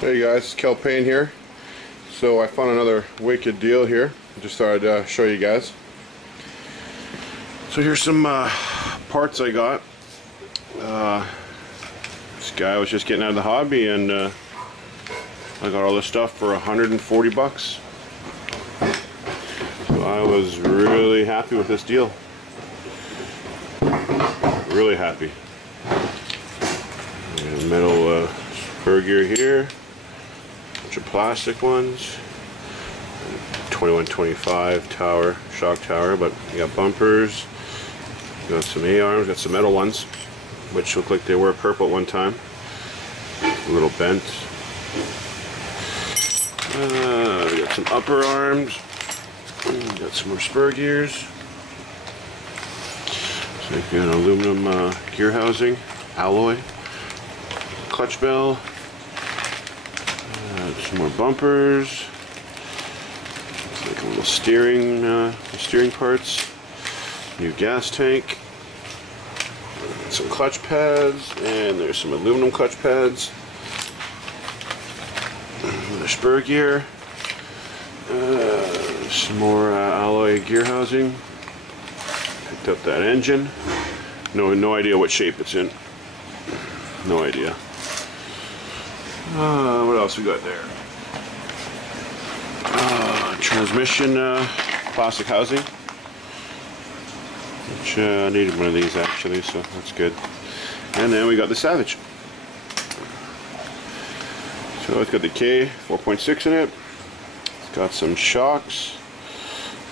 Hey guys, it's Kel Payne here. So I found another wicked deal here. I just thought I'd show you guys. So here's some parts I got. This guy was just getting out of the hobby, and I got all this stuff for 140 bucks. So I was really happy with this deal. Really happy. And metal spur gear here. Bunch of plastic ones. 2125 tower, shock tower, but you got bumpers. Got some A-arms, got some metal ones, which look like they were purple at one time. A little bent. We got some upper arms. Got some more spur gears. So you got an aluminum gear housing, alloy, clutch bell. Some more bumpers. It's like a little steering parts. New gas tank. Some clutch pads, and there's some aluminum clutch pads. Another spur gear. Some more alloy gear housing. Picked up that engine. No idea what shape it's in. No idea. What else we got there? Transmission plastic housing, which I needed one of these actually, so that's good. And then we got the Savage. So it's got the K 4.6 in it. It's got some shocks,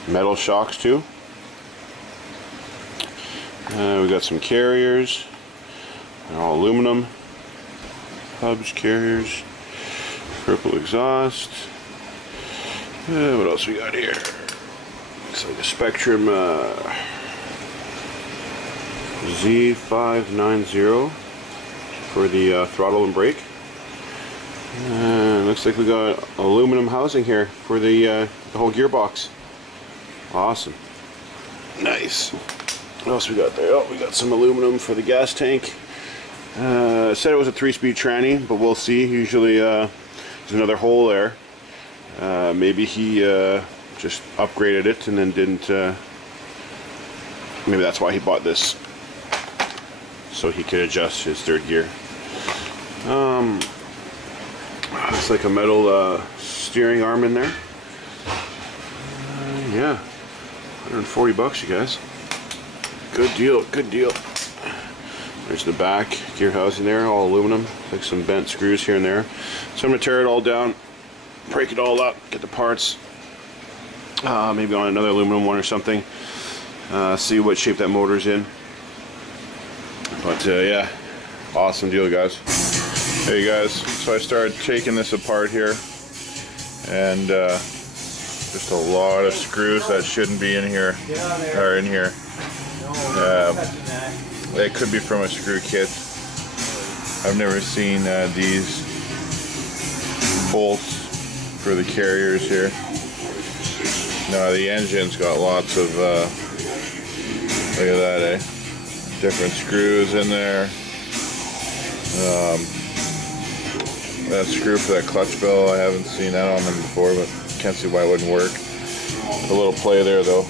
metal shocks too. We got some carriers. They're all aluminum. Hubs, carriers, purple exhaust. What else we got here? Looks like a Spectrum Z590 for the throttle and brake. Looks like we got aluminum housing here for the whole gearbox. Awesome. Nice. What else we got there? Oh, we got some aluminum for the gas tank. Said it was a 3-speed tranny, but we'll see. Usually there's another hole there. Maybe he just upgraded it and then didn't. Maybe that's why he bought this, so he could adjust his third gear. It's like a metal steering arm in there. Yeah, 140 bucks, you guys. Good deal, good deal. There's the back gear housing there, all aluminum, like some bent screws here and there. So I'm going to tear it all down, break it all up, get the parts, maybe on another aluminum one or something, see what shape that motor's in. But yeah, awesome deal, guys. Hey guys, so I started taking this apart here, and just a lot of screws that shouldn't be in here are in here. It could be from a screw kit. I've never seen these bolts for the carriers here. No, the engine's got lots of, look at that, eh? Different screws in there. That screw for that clutch bell, I haven't seen that on them before, but can't see why it wouldn't work. A little play there though.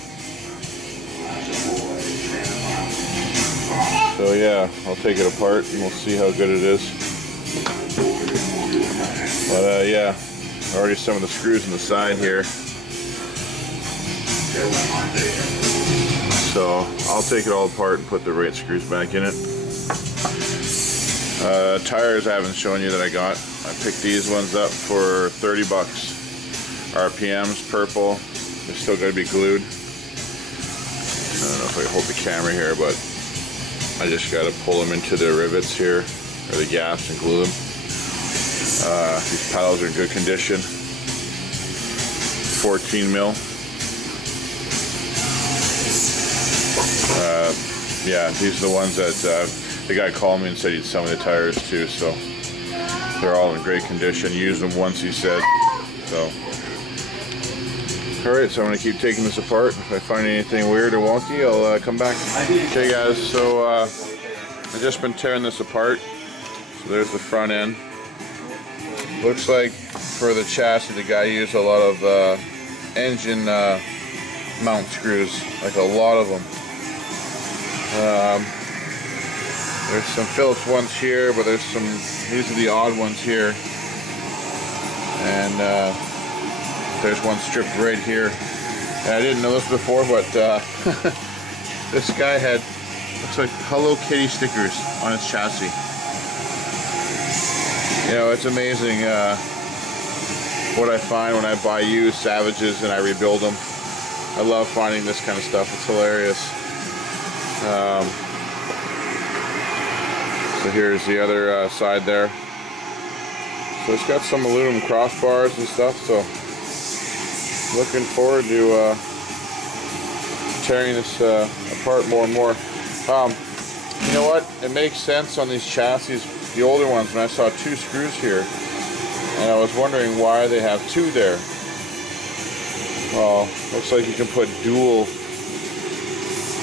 So yeah, I'll take it apart and we'll see how good it is. But yeah, already some of the screws on the side here. So I'll take it all apart and put the right screws back in it. Tires I haven't shown you that I got. I picked these ones up for 30 bucks. RPMs, purple. They're still going to be glued. I don't know if I can hold the camera here, but I just got to pull them into the rivets here, or the gaps, and glue them. These paddles are in good condition. 14 mil. Yeah, these are the ones that the guy called me and said he'd sell me the tires too, so they're all in great condition. Used them once, he said. So, alright, so I'm going to keep taking this apart. If I find anything weird or wonky, I'll come back. Okay guys, so I've just been tearing this apart. So there's the front end. Looks like for the chassis the guy used a lot of engine mount screws, like a lot of them. There's some Phillips ones here, but there's some, these are the odd ones here. And there's one stripped right here. And I didn't know this before, but this guy had, looks like Hello Kitty stickers on his chassis. You know, it's amazing what I find when I buy used Savages and I rebuild them. I love finding this kind of stuff. It's hilarious. So here's the other side there. So it's got some aluminum crossbars and stuff, so looking forward to tearing this apart more and more. You know what? It makes sense on these chassis, the older ones, when I saw 2 screws here, and I was wondering why they have 2 there. Well, looks like you can put dual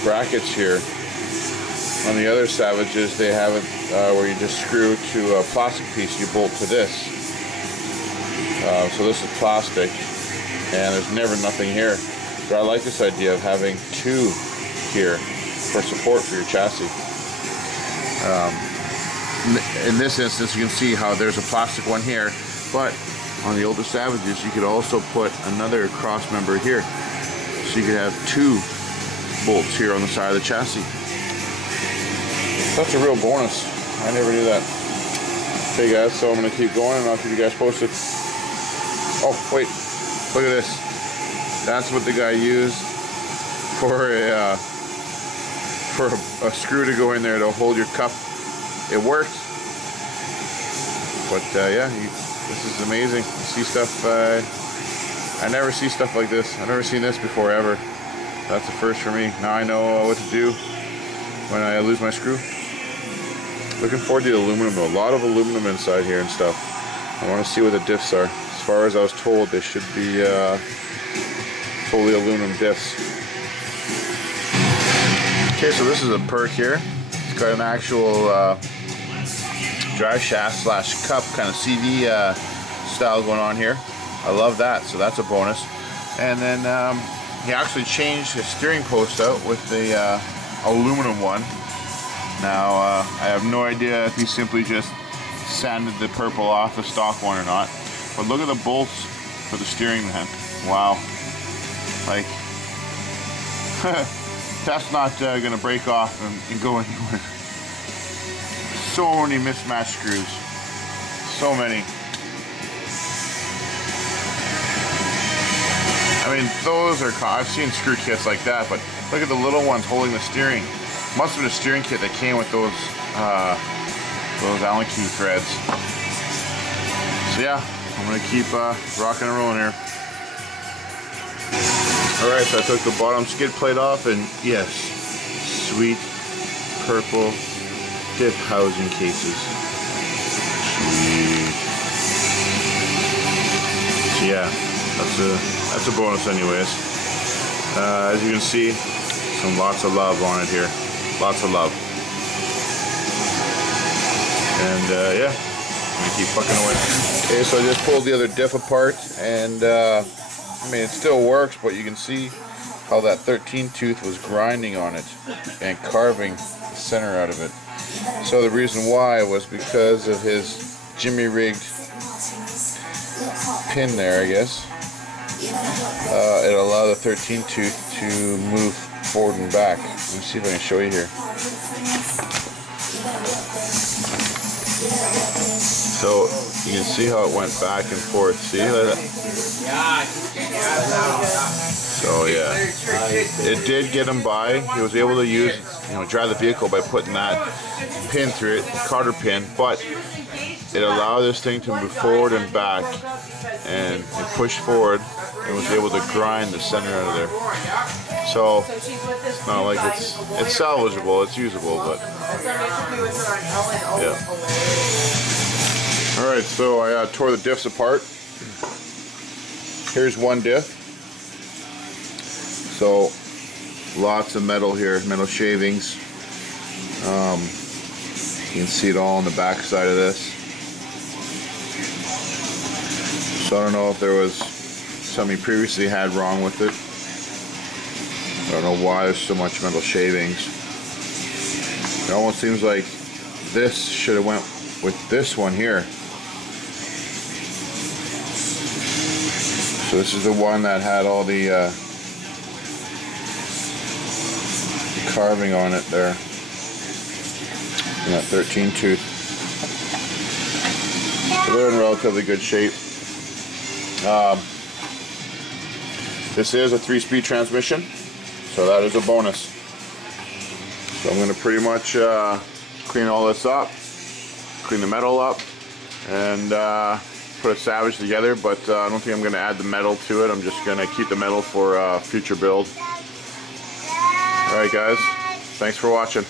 brackets here. On the other Savages, they have it where you just screw to a plastic piece, you bolt to this. So this is plastic, and there's never nothing here. But I like this idea of having 2 here for support for your chassis. In this instance, you can see how there's a plastic one here, but on the older Savages, you could also put another cross member here. So you could have 2 bolts here on the side of the chassis. That's a real bonus. I never knew that. Okay guys, so I'm going to keep going and I'll keep you guys posted. Oh wait, look at this. That's what the guy used for a screw to go in there to hold your cup. It worked. But yeah, this is amazing. You see stuff, I never see stuff like this. I've never seen this before ever. That's a first for me. Now I know what to do when I lose my screw. Looking forward to the aluminum though. A lot of aluminum inside here and stuff. I want to see what the diffs are. As far as I was told, they should be fully aluminum diffs. Okay, so this is a perk here. It's got an actual drive shaft slash cup kind of CV style going on here. I love that, so that's a bonus. And then he actually changed his steering post out with the aluminum one. Now I have no idea if he simply just sanded the purple off the stock one or not. But look at the bolts for the steering, man. Wow. Like, that's not going to break off and go anywhere. So many mismatched screws. So many. I mean, those are, I've seen screw kits like that, but look at the little ones holding the steering. Must have been a steering kit that came with those Allen key threads. So yeah, I'm gonna keep rocking and rolling here. Alright, so I took the bottom skid plate off, and yes, sweet purple diff housing cases. Sweet. So yeah, that's a bonus anyways. As you can see, lots of love on it here. Lots of love. And yeah, I'm gonna keep fucking away. Okay, so I just pulled the other diff apart, and I mean, it still works, but you can see how that 13 tooth was grinding on it and carving the center out of it. So the reason why was because of his jimmy rigged pin there, I guess. It allowed the 13 tooth to move forward and back. Let me see if I can show you here. So you can see how it went back and forth. See that? So yeah, it did get him by. He was able to use, drive the vehicle by putting that pin through it, cotter pin, but it allowed this thing to move forward and back, and it pushed forward and was able to grind the center out of there. So it's not like it's salvageable, it's usable, but yeah. Alright, so I tore the diffs apart. Here's one diff. So lots of metal here, metal shavings. You can see it all on the back side of this. So I don't know if there was something he previously had wrong with it. I don't know why there's so much metal shavings. It almost seems like this should have went with this one here. So this is the one that had all the carving on it there. And that 13 tooth. So they're in relatively good shape. This is a 3-speed transmission, so that is a bonus. So I'm going to pretty much clean all this up, clean the metal up, and put a Savage together, but I don't think I'm going to add the metal to it. I'm just going to keep the metal for future build. Alright guys, thanks for watching.